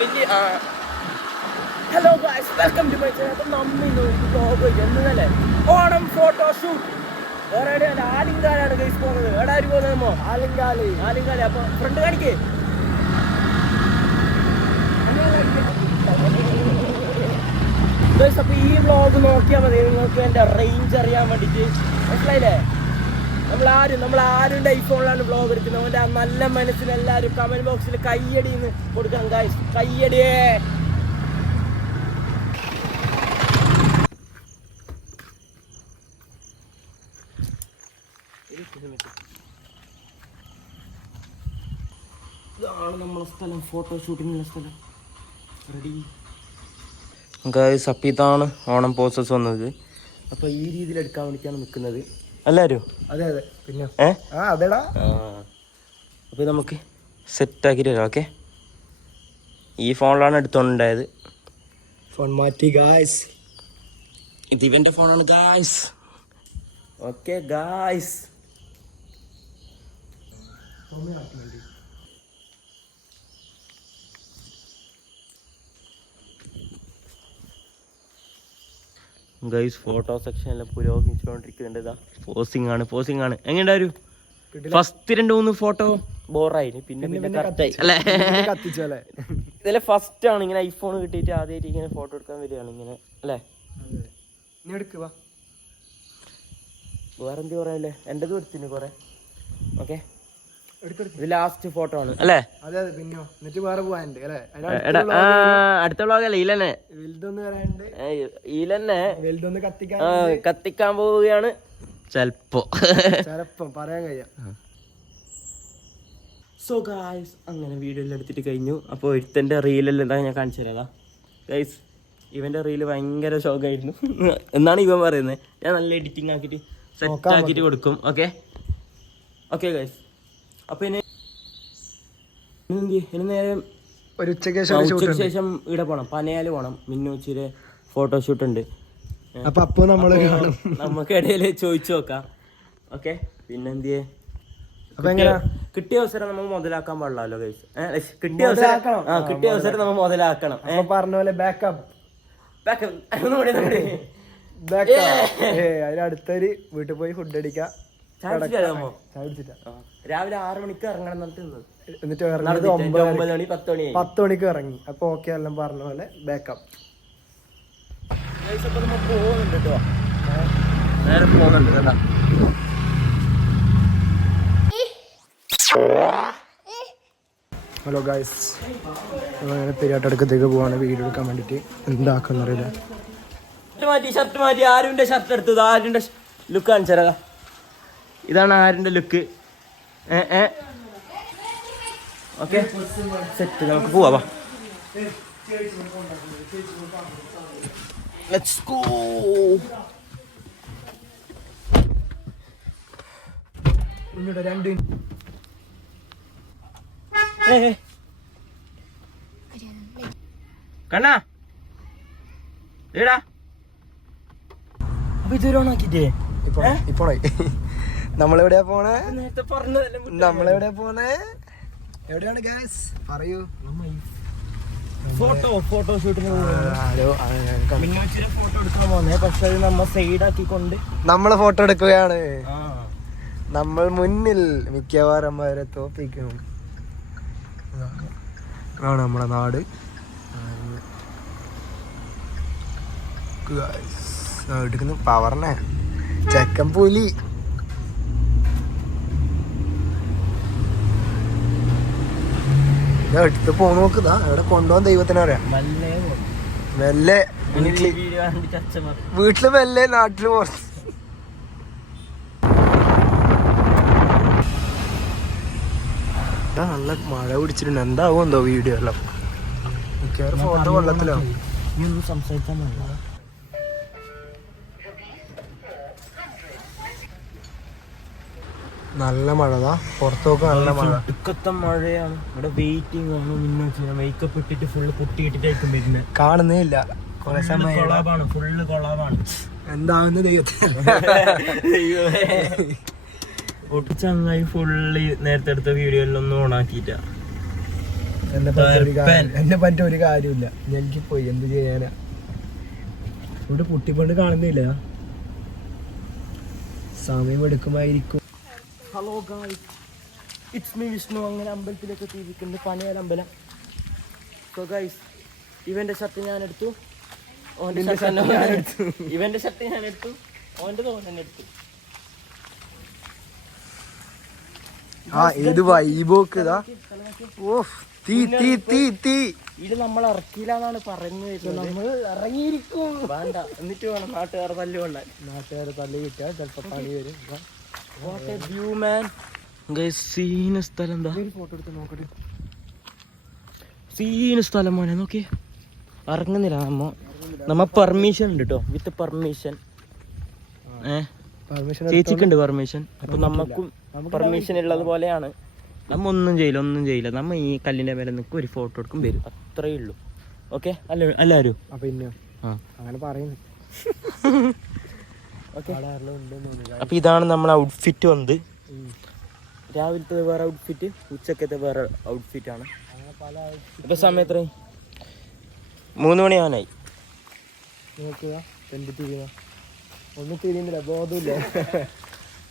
വലിയ hello guys, welcome to my channel. അപ്പം നമ്മിന്ന് ബ്ലോഗ് എന്നല്ലേ ഓണം ഫോട്ടോഷൂട്ട്. വേറെ എവിടെയല്ല, ആലിങ്കാലാണ് ഗൈസ് പോകുന്നത്. എവിടെ ആര് പോകുന്നത്? നമ്മോ ആലിങ്കാല്. അപ്പൊ ഫ്രണ്ട് കാണിക്കേ. ഗൈസ്, അപ്പൊ ഈ വ്ളോഗ് നോക്കിയാൽ മതി നിങ്ങൾക്ക് എൻ്റെ റേഞ്ച് അറിയാൻ വേണ്ടിയിട്ട്. മനസ്സിലായില്ലേ? നമ്മളാരും ഐഫോണിലാണ് വ്ളോഗ് എടുക്കുന്നത്. അവൻ്റെ ആ നല്ല മനസ്സിന് എല്ലാവരും കമന്റ് ബോക്സിൽ കയ്യടിന്ന് കൊടുക്കണം ഗൈസ്. കയ്യടിയേ. ഇതാണ് നമ്മളെ സ്ഥലം, ഫോട്ടോഷൂട്ടിനുള്ള സ്ഥലം. Ready guys. അപ്പം ഇതാണ് ഓണം പോസ്റ്റേഴ്സ് വന്നത്. അപ്പോൾ ഈ രീതിയിൽ എടുക്കാൻ വേണ്ടിയിട്ടാണ് നിൽക്കുന്നത് എല്ലാവരും. അതെ പിന്നെ അതെടാ. അപ്പോൾ നമുക്ക് സെറ്റാക്കിയിട്ട് വരാം. ഓക്കെ, ഈ ഫോണിലാണ് എടുത്തോണ്ടായത്. ഫോൺ മാറ്റി ഗായ്സ്. ഇത് ഇവൻ്റെ ഫോണാണ് guys. Okay guys, guys photo സെക്ഷനെല്ലാം പുരോഗമിച്ചുകൊണ്ടിരിക്കുന്നുണ്ട്. ഇതാ പോസിംഗ് ആണ്. എങ്ങനെയുണ്ടായിരുന്നു ഫസ്റ്റ് 2-3 ഫോട്ടോ? ബോറായി, പിന്നെ കറക്റ്റായി അല്ലേ? ഇതല്ലേ ഫസ്റ്റ് ആണ് ഇങ്ങനെ ഐഫോൺ കിട്ടിയിട്ട് ആദ്യമായിട്ട് ഇങ്ങനെ ഫോട്ടോ എടുക്കാൻ വരികയാണ് ഇങ്ങനെ അല്ലേ? വേറെ എന്ത് പറയാല്ലേ, എൻ്റെതും എടുത്തിന് കുറെ. ഓക്കെ, ഇത് ലാസ്റ്റ് ഫോട്ടോ ആണ് അല്ലേ? അടുത്ത വ്ളോഗല്ലേ ഈലന്നെ കത്തിക്കാൻ പോവുകയാണ് ചെലപ്പോ പറയാൻ കഴിയാം. സോ ഗായ്സ്, അങ്ങനെ വീഡിയോ എല്ലാം എടുത്തിട്ട് കഴിഞ്ഞു. അപ്പോൾ ഒരുത്തൻ്റെ റീലെല്ലാം എന്താ ഞാൻ കാണിച്ചു തരാം ഗൈസ്. ഇവൻ്റെ റീല് ഭയങ്കര ഷോക്കായിരുന്നു എന്നാണ് ഇവൻ പറയുന്നത്. ഞാൻ നല്ല എഡിറ്റിംഗ് ആക്കിയിട്ട് സെറ്റ് ആക്കിയിട്ട് കൊടുക്കും. Okay guys. അപ്പോൾ ഇനി നേരെ ഒരു ഉച്ചയ്ക്ക് ശേഷം ഇവിടെ പോകണം, പനയാല് പോകണം. മിന്നൂച്ചിരെ ഫോട്ടോഷൂട്ട് ഉണ്ട്. അപ്പോൾ നമുക്ക് ഇടയിൽ ചോദിച്ചു നോക്കാം. ഓക്കെ, പിന്നെന്തിയെ കിട്ടിയ അവസരം നമ്മൾ മുതലാക്കാൻ പാടില്ലല്ലോ ഗൈസ്. കിട്ടിയ അവസരം നമ്മൾ മുതലാക്കണം. പറഞ്ഞ പോലെ ബാക്കപ്പ് അതിനടുത്തൊരു വീട്ടിൽ പോയി ഫുഡ് അടിക്കാം. രാവിലെ 6 മണിക്ക് ഇറങ്ങണം എന്നിട്ട് ഇറങ്ങുന്നത് 9 മണി 10 മണിക്ക് ഇറങ്ങി. അപ്പൊ ഓക്കെ എല്ലാം പറഞ്ഞ പോലെ ബാക്കപ്പ്. പോകുന്നുണ്ട് കേട്ടോ, നേരെ പോകുന്നുണ്ട് കേട്ടോ. ഹലോ ഗൈസ്, അങ്ങനെ പെരിയാട്ടടുക്കത്തേക്ക് പോവാണ് വീഡിയോ എടുക്കാൻ വേണ്ടിട്ട്. എന്താക്കുന്നറിയില്ല. ഷർട്ട് മാറ്റി ആരുന്റെ ഷർട്ട് എടുത്തത്. ആരുന്റെ ലുക്ക് കാണിച്ചാ. ഇതാണ് ആരുന്റെ ലുക്ക്. ഓക്കെ സെറ്റ്, നമുക്ക് പോവാ. Let's go. കണ്ണാ ഏടാ. അപ്പൊ ഇത് ഓണാക്കിട്ടേ ഇപ്പൊ നമ്മളെവിടെയാ പോണേ? നേരത്തെ പറഞ്ഞതല്ലേ. നമ്മളെവിടെയാ പോണേ? എവിടെയാണ് ഗൈസ് പറയൂ. ഫോട്ടോഷൂട്ടിന് ഫോട്ടോ എടുക്കാൻ പോന്നെ. പക്ഷെ അത് നമ്മ സൈഡ് ആക്കിക്കൊണ്ട് നമ്മള് ഫോട്ടോ എടുക്കുകയാണ്. നമ്മൾ മുന്നിൽ മിക്കവാറും അവരെ തോപ്പിക്കും. ആണ് നമ്മളെ നാട്. എടുക്കുന്നു പവറിനെ ചെക്കൻ പുലി. എടുത്ത് പോ നോക്കുതാ എവിടെ കൊണ്ടുപോകാൻ ദൈവത്തിന് അറിയാം. മെല്ലെ വീട്ടില് മെല്ലെ, നാട്ടില് പുറത്ത്. നല്ല മഴ പിടിച്ചിട്ടുണ്ട്. എന്താവും എന്തോ വീഡിയോ എല്ലാം. മിക്കവാറും ഫോട്ടോ വെള്ളത്തിലോ. സംസാരിക്കാൻ നല്ല മഴതാ പുറത്തൊക്കെ. നല്ല മഴ, ഇക്കത്തെ മഴയാണ്. ഇവിടെ വെയിറ്റിംഗ് ആണ്. മേക്കപ്പ് ഇട്ടിട്ട് ഫുള്ള് പൊട്ടിയിട്ടിട്ടായിരിക്കും വരുന്നത്. കാണുന്നേ ഇല്ല കുറെ സമയം. ഫുള്ള് കൊളാവാണ്. എന്താവുന്ന ദൈവത്തിന്. ചങ്ങായി ഫുള്ള് നേരത്തെ എടുത്ത വീഡിയോയിലൊന്നും ഓണാക്കിയിട്ട. എന്നെ പറ്റ ഒരു കാര്യമില്ല. എനിക്ക് പോയി എന്ത് ചെയ്യാനാ. ഇവിടെ കുട്ടിപ്പണ്ട് കാണുന്നില്ല. സമയം എടുക്കുമായിരിക്കും. Hello guys, it's me Vishnu. അങ്ങനെ അമ്പലത്തിലേക്ക് എത്തിയിരിക്കുന്നത്, പനയാൽ അമ്പലം. സോ ഗായ്സ്, ഇവന്റെ ഷർട്ട് ഞാൻ എടുത്തു, ഓന്റെ ഷർട്ട് ഞാൻ എടുത്തു. ഇവന്റെ ഷർട്ട് ഞാൻ എടുത്തു, ഓന്റെ തോന്നെ എടുത്തു. ഏത് വൈബോക്ക്. ഇത് നമ്മൾ ഇറക്കിയില്ലാന്നാണ് പറഞ്ഞു വരുന്നത്. നമ്മൾ ഇറങ്ങിയിരിക്കും. വേണ്ട, എന്നിട്ട് വേണം നാട്ടുകാരെ തല്ലു കൊള്ളാൻ. നാട്ടുകാരെ തല്ലി കിട്ടിയാൽ ചിലപ്പോ പണി വരും. What a view man. Guys, സീന സ്ഥലം. എന്താ ഫോട്ടോ എടുത്ത് നോക്കട്ടെ. സീന സ്ഥലം മോനെ, നോക്കി. ഇറങ്ങുന്നില്ല നമ്മ പെർമിഷൻ ഉണ്ട് കേട്ടോ, വിത്ത് പെർമിഷൻ. ചേച്ചിക്കുണ്ട് പെർമിഷൻ. അപ്പൊ നമുക്കും പെർമിഷൻ ഉള്ളത് പോലെയാണ്. നമ്മ ഒന്നും ചെയ്യില്ല. നമ്മ ഈ കല്ലിന്റെ മേലെ നിൽക്കും, ഒരു ഫോട്ടോ എടുക്കും, വരും. അത്രേ ഉള്ളൂ. ഓക്കെ എല്ലാവരും പിന്നെ അങ്ങനെ പറയുന്നു. അപ്പൊ ഇതാണ് നമ്മളെ ഔട്ട്ഫിറ്റ് വന്നത്. രാവിലത്തെ വേറെ ഔട്ട്ഫിറ്റ്, ഉച്ചക്കത്തെ വേറെ ഔട്ട്ഫിറ്റ് ആണ്. ഇപ്പൊ സമയം എത്ര? 3 മണിയാവാനായി. നോക്കുക, ഒന്നും തിരിയുന്നില്ല, ബോധമില്ല.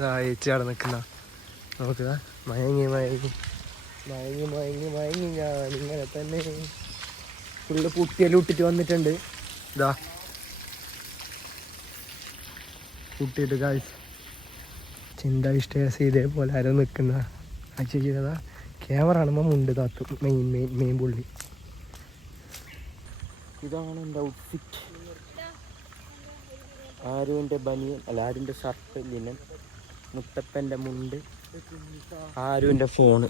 ചേച്ചി അവിടെ നിൽക്കുന്ന നോക്കുക. മയങ്ങി ഞാൻ ഇങ്ങനെ തന്നെ ഫുള്ള് പുട്ടിയെല്ലാം ഇട്ടിട്ട് വന്നിട്ടുണ്ട്. ഇതാ പുട്ടിയിട്ട് കാഴ്ച ചിന്ത ഇഷ്ടേഴ്സ് ഇതേപോലെ ആരോ നിൽക്കുന്ന ആ ചെയ്തതാ. ക്യാമറ കാണുമ്പോൾ മുണ്ട് താത്തു. മെയിൻ പുള്ളി. ഇതാണ് എൻ്റെ ഔട്ട്ഫിറ്റ്. ആരുവിൻ്റെ ബനിയൻ, അല്ല ആരുവിൻ്റെ ഷർട്ട് ലിനൻ, മുത്തപ്പൻ്റെ മുണ്ട്, ആരുവിൻ്റെ ഫോണ്.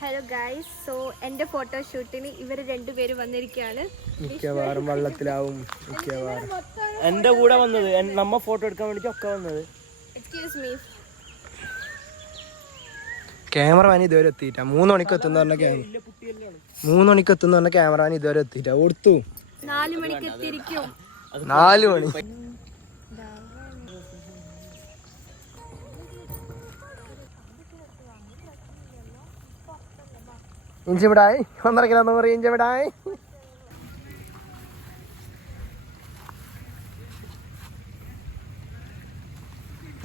ഹലോ ഗൈസ്, സോ എൻ്റെ ഫോട്ടോഷൂട്ടിന് ഇവർ രണ്ടുപേരും വന്നിരിക്കുകയാണ്. മിക്കവാറും വെള്ളത്തിലാവും. എൻ്റെ കൂടെ വന്നത്, നമ്മ ഫോട്ടോ എടുക്കാൻ വേണ്ടി ഒക്കെ വന്നത്. Excuse me. ക്യാമറമാൻ ഇതുവരെ എത്തിയിട്ടാ. 3 മണിക്ക് എത്തുന്ന പറഞ്ഞ 3 മണിക്ക് എത്തുന്ന പറഞ്ഞ ക്യാമറമാൻ ഇതുവരെ എത്തിയിട്ടാ. കൊടുത്തു 4 മണിക്ക് എത്തിയിരിക്കും. 4 മണി. ഇഞ്ചിവിടായി 1.5 കിലോ 100 ഇഞ്ചിവിടായി.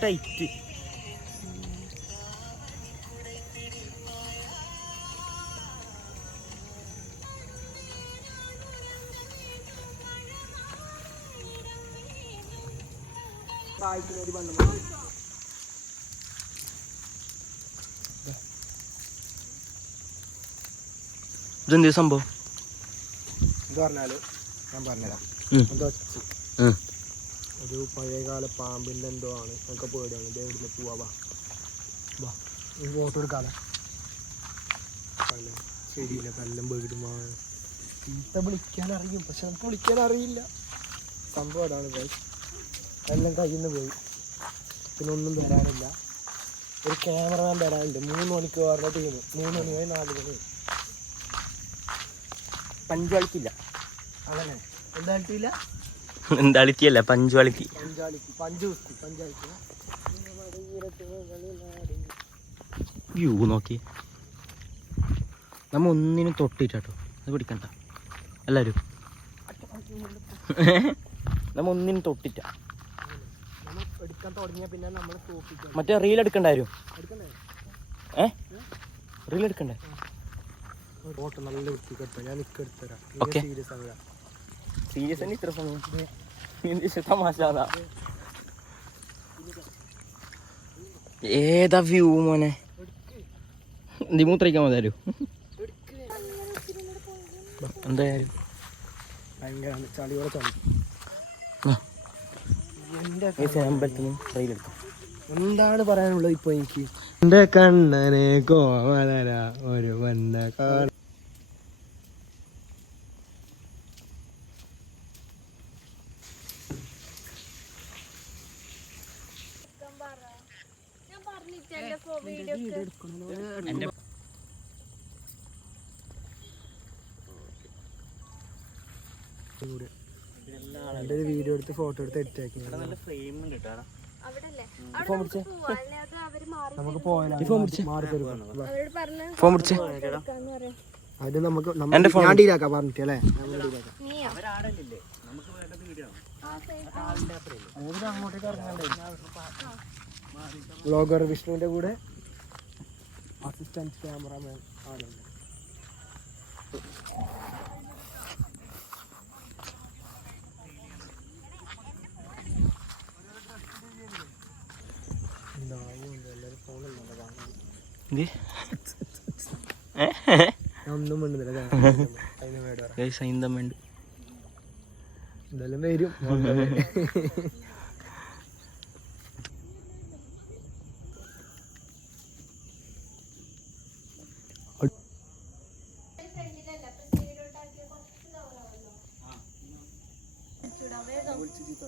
ടൈറ്റ്. ഇതെന്ത് സംഭവം? ഇത് പറഞ്ഞാല് ഞാൻ പറഞ്ഞുതരാം. ഒരു പഴയകാല പാമ്പിൻ്റെ എന്തോ ആണ്. നമുക്ക് പേടിയാണ്. ഇത് എവിടുന്ന് പോവാ. ഫോട്ടോ എടുക്കാതെ ശരിയില്ല. കല്ലം പേടുമാ. ചീത്ത വിളിക്കാൻ അറിയും, പക്ഷെ നമുക്ക് വിളിക്കാൻ അറിയില്ല. സംഭവം അതാണ്. എല്ലാം കയ്യിൽ നിന്ന് പോയി. പിന്നെ ഒന്നും തരാനില്ല. ഒരു ക്യാമറമാൻ തരാനുണ്ട്. 3 മണിക്ക് പറഞ്ഞ ടീം. 3 മണി പോയി 4 മണി. പഞ്ചാളിറ്റില്ല. അങ്ങനെ എന്തായിട്ടില്ല. എന്താളിറ്റിയല്ല, പഞ്ചാളിറ്റി. വ്യൂ നോക്കി. നമ്മ ഒന്നിനും തൊട്ടിട്ടോ, അത് പിടിക്കണ്ട എല്ലാരും. നമ്മ ഒന്നിനും തൊട്ടിട്ട. മറ്റേ റീൽ എടുക്കണ്ടായിരുന്നു. റീൽ എടുക്കണ്ടേ? ഫോട്ടോ നല്ല വൃത്തിക്കെടുത്ത. ഞാൻ എടുത്തരാം. ഓക്കെ. സീരിയസ് തന്നെ ഇത്ര സമയം? തമാശ. ഏതാ വ്യൂ മോനെ? മൂത്രയ്ക്കാൻ മതി. എന്തായാലും ഭയങ്കര ചളിയോടെ ചളി. അമ്പലത്തിന് ട്രെയിൽ എടുക്കാം. എന്താണ് പറയാനുള്ളത് ഇപ്പൊ എനിക്ക്? എന്റെ കണ്ണനെ കോമലര ഒരു വന്ന കാണ. കൂടെ എൻ്റെ ഒരു വീഡിയോ എടുത്ത് ഫോട്ടോ എടുത്ത് എഡിറ്റാക്കി അവിടല്ലേ നമുക്ക് പോയാലോ മാറി തരും അവരോട് പറഞ്ഞു ഫോൺ പിടിച്ച് അത് നമുക്ക് ഞാൻ ഡീലാക്കാം പറഞ്ഞിട്ട് അല്ലേ നീയാ വ്ളോഗർ വിഷ്ണുവിന്റെ കൂടെ അസിസ്റ്റന്റ് ക്യാമറാമാൻ ആളുണ്ട്. ഞാൻ ഒന്നും മിണ്ടുന്നില്ല അതിന് വേണ്ട എന്തായാലും വരും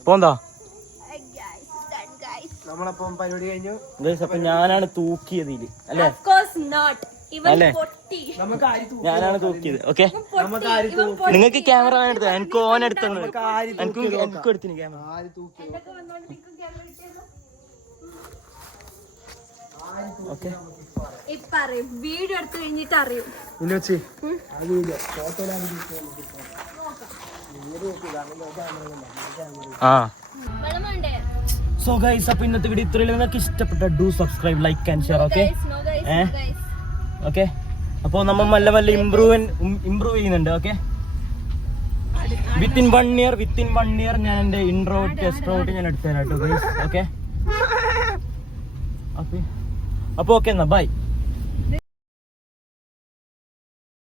പോന്താ നമ്മളപ്പം പരിപാടി കഴിഞ്ഞു. അപ്പൊ ഞാനാണ് തൂക്കിയത് ഇതില് അല്ലേ? അല്ലേ? ഞാനാണ് തൂക്കിയത്. ഓക്കെ, നിങ്ങൾക്ക് ക്യാമറ എടുത്ത എനിക്ക് ഓൻ എടുത്തത് എനിക്കും എടുത്തിന് ക്യാമറ. ഓക്കെ, വീഡിയോ എടുത്തു കഴിഞ്ഞിട്ട് അറിയും. സോ ഗൈസ്, അപ്പൊ ഇന്നത്തെ വീഡിയോ ഇത്രയും. നിങ്ങൾക്ക് ഇഷ്ടപ്പെട്ട do subscribe, like and share. Okay okay, അപ്പോൾ നമ്മൾ നല്ല നല്ല ഇമ്പ്രൂവ് ചെയ്യുന്നുണ്ട്. ഓക്കെ, വിത്തിൻ വൺ ഇയർ ഞാൻ എൻ്റെ ഇൻട്രോട്ട് എക്സ്ട്രോട്ട് ഞാൻ എടുത്തു തരാം കേട്ടോ ഗൈസ്. ഓക്കെ, അപ്പോൾ ഓക്കെ എന്നാ ബൈ.